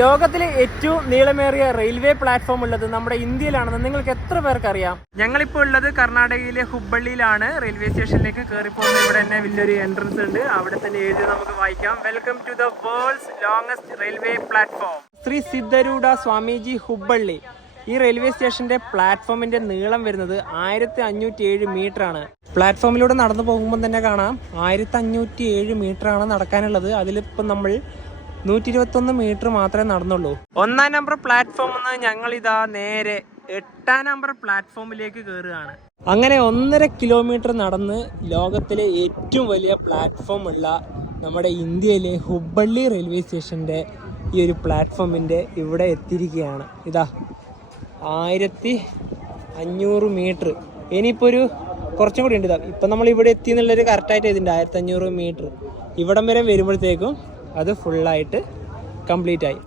ലോകത്തിലെ ഏറ്റവും നീളമേറിയ റെയിൽവേ പ്ലാറ്റ്ഫോം ഉള്ളത് നമ്മുടെ ഇന്ത്യയിലാണെന്ന് നിങ്ങൾക്ക് എത്ര പേർക്ക് അറിയാം? ഞങ്ങളിപ്പോൾ ഉള്ളത് കർണാടകയിലെ ഹുബ്ബള്ളിയിലാണ്. റെയിൽവേ സ്റ്റേഷനിലേക്ക് കയറി പോകുന്നത് ഇവിടെ തന്നെ വലിയൊരു എൻട്രൻസ് ഉണ്ട്. അവിടെ തന്നെ എഴുതി നമുക്ക് വായിക്കാം, welcome to the world's longest railway platform Shri Siddharoodha Swamiji Hubballi. ഈ റെയിൽവേ സ്റ്റേഷന്റെ പ്ലാറ്റ്ഫോമിന്റെ നീളം വരുന്നത് 1507 മീറ്റർ ആണ്. പ്ലാറ്റ്ഫോമിലൂടെ നടന്നു പോകുമ്പോൾ തന്നെ കാണാം 1507 മീറ്റർ ആണ് നടക്കാനുള്ളത്. അതിലിപ്പോൾ നമ്മൾ 121 മീറ്റർ മാത്രമേ നടന്നുള്ളൂ. 1-ാം നമ്പർ പ്ലാറ്റ്ഫോമിൽ നിന്ന് ഞങ്ങൾ ഇതാ നേരെ 8-ാം നമ്പർ പ്ലാറ്റ്ഫോമിലേക്ക് കയറുകയാണ്. അങ്ങനെ 1.5 കിലോമീറ്റർ നടന്ന് ലോകത്തിലെ ഏറ്റവും വലിയ പ്ലാറ്റ്ഫോം ഉള്ള നമ്മുടെ ഇന്ത്യയിലെ ഹുബ്ബള്ളി റെയിൽവേ സ്റ്റേഷന്റെ ഈ ഒരു പ്ലാറ്റ്ഫോമിന്റെ ഇവിടെ എത്തിയിരിക്കുകയാണ്. ഇതാ 1500 മീറ്റർ. ഇനിയിപ്പോൾ ഒരു കുറച്ചും കൂടി ഉണ്ട്. ഇപ്പം നമ്മൾ ഇവിടെ എത്തി എന്നുള്ളൊരു കറക്റ്റായിട്ട് ഇതിൻ്റെ 1500 മീറ്റർ ഇവിടം വരെ വരുമ്പോഴത്തേക്കും അത് ഫുള്ളായിട്ട് കംപ്ലീറ്റ് ആയി.